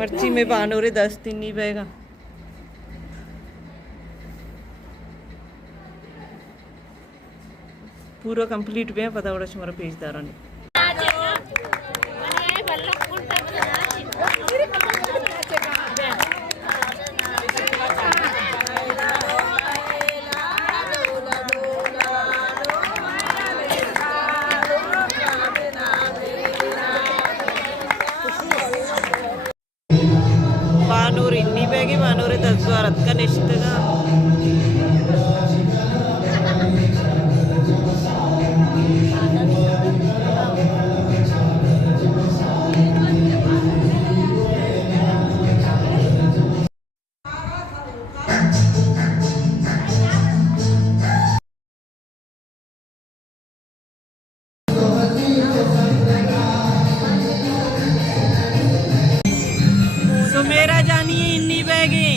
मर्ची में बानोरे 10 दिन नहीं बहेगा। पूरा कंप्लीट पे पता बड़ा हमारा पेजदारा ने बानूर इन्नी बैगी बानूर 10 भारत का निश्चितगा मेरा जानिए इन्नी बैगे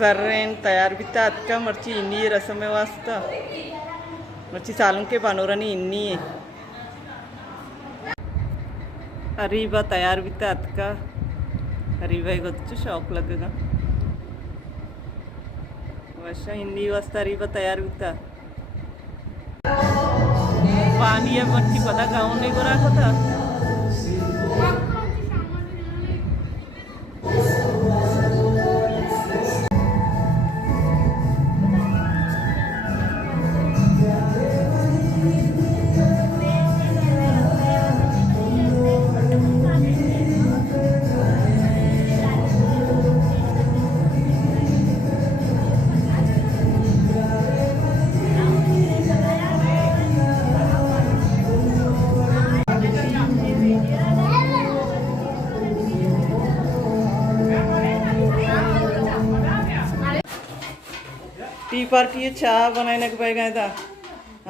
जर्रेन तैयार बिता अतका मर्ची इन्नी रसम वास्ता मर्ची सालों के बानोरानी इन्नी है अरीबा तैयार बिता अतका अरीबा गोच्चु शौक लगेगा वर्ष इन्नी वास्ता अरीबा तैयार बिता पानी है मर्ची पता गाँव नहीं को रखा था टी पार्टी चाय बनाने के बैग था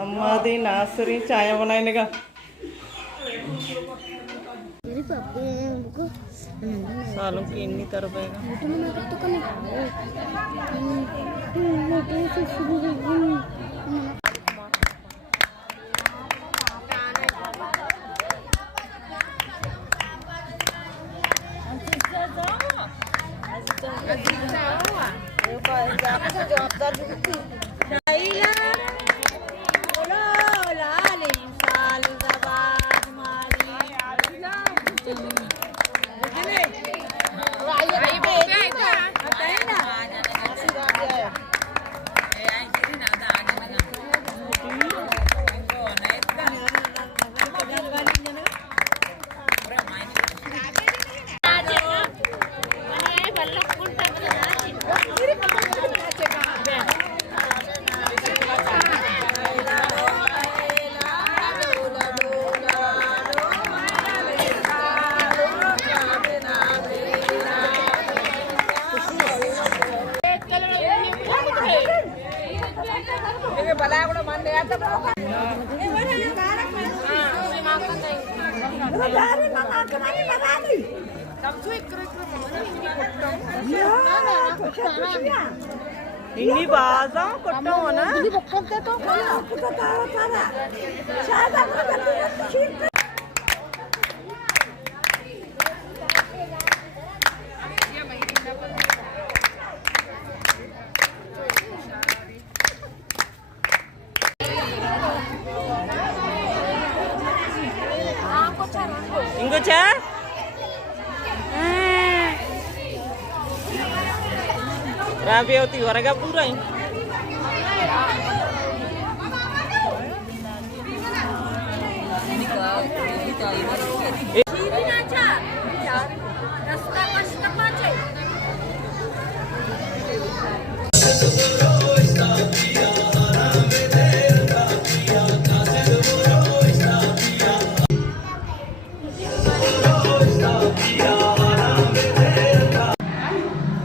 अम्मा दी नासरी चाय बनाने का सालों की इन्नी तरफ इन्नी बाजा कट्टा होना इंगो चा राबे होती वरगा पूरा ही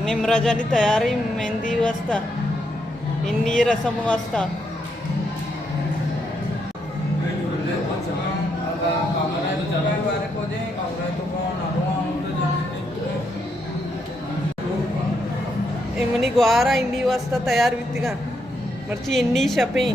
निमराजानी तयारी मेहंदी वाजता इन्नी रसम वाजता चिमणी ग्वारा इंडी वाजता तयार वित्ती का मरची इंडी शपे